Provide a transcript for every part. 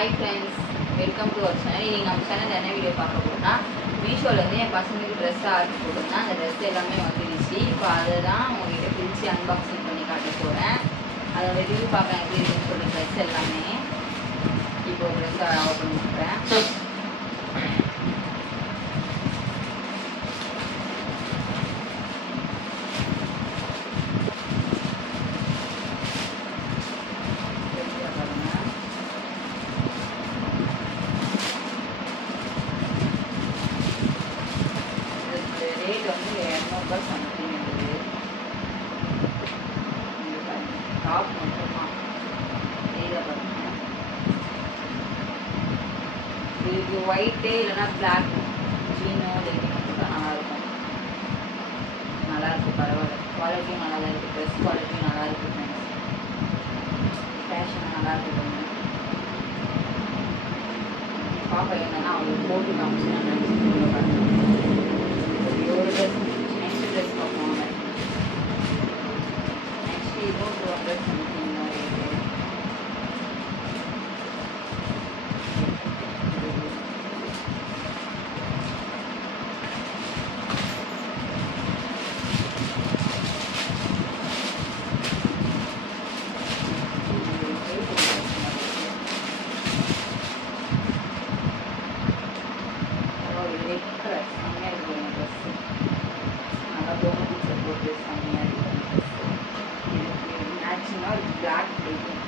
Hi friends, welcome to our channel. இன்றைக்கி நம்ம channel என்ன வீடியோ பார்க்க போகிறோம்னா, மீஷோலேருந்து என் பசங்களுக்கு ட்ரெஸ் ஆர்டர் போட்டிருந்தேன். அந்த ட்ரெஸ் எல்லாமே வந்துடுச்சு. இப்போ அதை தான் உங்கள்கிட்ட பிரித்து அன்பாக்சிங் பண்ணி காட்ட போகிறேன். அதோட ரிவ்யூ பார்க்கலாம் எப்படி இருக்குன்னு சொல்கிற ட்ரெஸ் எல்லாமே. இப்போ ஒரு ட்ரெஸ்ஸை ஓப்பன் பண்ணுறேன். ரேட் வந்து 200 சம்திங் இருக்குது. டாப் மட்டுமா இதில் பாருங்க. இதுக்கு ஒயிட்டு இல்லைன்னா பிளாக் ஜீனோ லெகினோ போட்டால் நல்லாயிருக்கும். நல்லாயிருக்கு, பரவாயில்ல. குவாலிட்டியும் நல்லா தான் இருக்குது. ட்ரெஸ் குவாலிட்டியும் நல்லா இருக்குது ஃப்ரெண்ட்ஸ். ஃபேஷன் நல்லா இருக்குது. பாப்பா என்னன்னா அவங்களுக்கு போட்டு காமிச்சு நான் நினச்சி பார்த்தேன். ஒரு ட்ரெஸ் நெக்ஸ்ட் ட்ரெஸ் பார்ப்போம். நெக்ஸ்ட் இதுவும் 200 சம்திங் தான் ரேட்டு. ரெட் கலர் செம்மையாக இருக்குது இந்த ட்ரெஸ்ஸு. நல்லா பொம்மை டீச்சர் போட்டு செம்மையாக இருக்குது அந்த ட்ரெஸ்ஸு. இதுக்கு மேட்சிங்காக ஒரு பிளாக் லெகின்,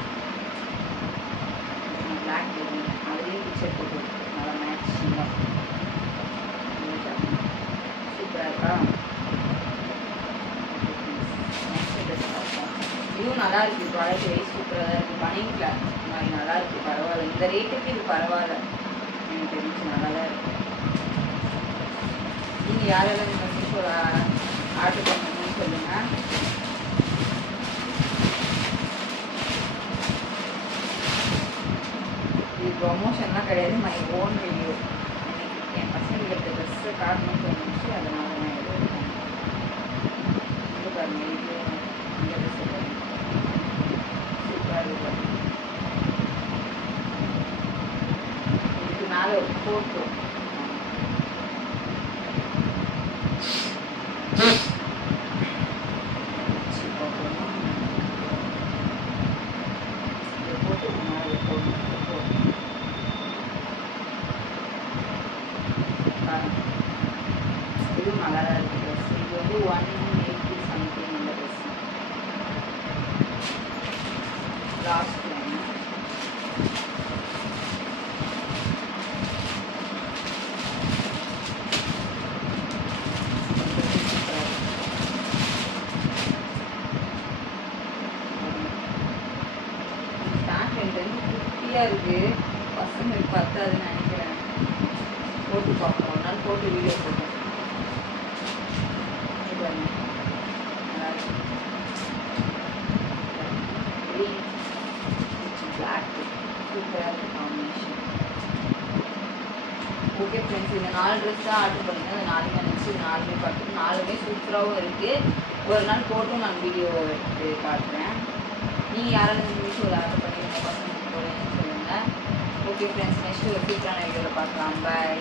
பிளாக் லெகின் அதுலேயும் டீச்சர் போட்டு இருக்குது. நல்லா மேட்சிங்காக சூப்பராக இருக்கா. நெக்ஸ்ட் ட்ரெஸ் பார்ப்போம். இதுவும் நல்லா இருக்குது. குவாலிட்டி வைஸ் சூப்பராக தான் இருக்குது. பனிங் கிளாத் மாதிரி நல்லா இருக்குது. பரவாயில்ல, இந்த ரேட்டுக்கு இது பரவாயில்ல. எனக்கு தெரிஞ்சு நல்லா தான் இருக்குது. நீங்கள் யாரெல்லாம் இந்த மீஷோவில் ஆர்டர் பண்ணணும்னு சொல்லுங்கள். இது ப்ரொமோஷன்லாம் கிடையாது, மை ஓன் ரிவ்யூ. எனக்கு என் பசங்களுக்கு ட்ரெஸ்ஸை காட்டணும்னு தோணுச்சு, அதனால நான் எடுத்துருக்கேன். இது பாருங்க, இது இந்த ட்ரெஸ்ஸு பாருங்க, சூப்பராக இருக்குது. இதுக்கு மேலே ஒரு ஃபோட்டோ இதுவும் நல்லா தான் இருக்குது ட்ரெஸ். இது வந்து 180 சம்திங் இந்த ட்ரெஸ். லாஸ்ட் ஒன்று ஸ்டாண்ட் வந்து குட்டியாக இருக்குது. பசங்களுக்கு பத்தாதுன்னு நினைக்கிறேன். போட்டு பார்ப்போம், ஒரு நாள் போட்டு வீடியோ போட்டோம். க்ரீன் பிளாக் சூப்பராக இருக்குது காம்பினேஷன். ஓகே ஃப்ரெண்ட்ஸ், இந்த 4 ட்ரெஸ் தான் ஆர்டர் பண்ணியிருந்தேன். அந்த 4 நினச்சி 4 பார்த்துட்டு 4மே சூப்பராகவும் இருக்குது. ஒரு நாள் போட்டும் நான் வீடியோ எடுத்து காட்டுறேன். நீங்கள் யாராவது மீஷோவில் ஆர்டர் பண்ணியிருந்த பசங்களுக்கு போகிறேன்னு சொல்லுங்கள். ஓகே ஃப்ரெண்ட்ஸ், நெக்ஸ்ட்டு ஒரு சூப்பரான வீடியோவில் பார்க்கலாம். பாய்.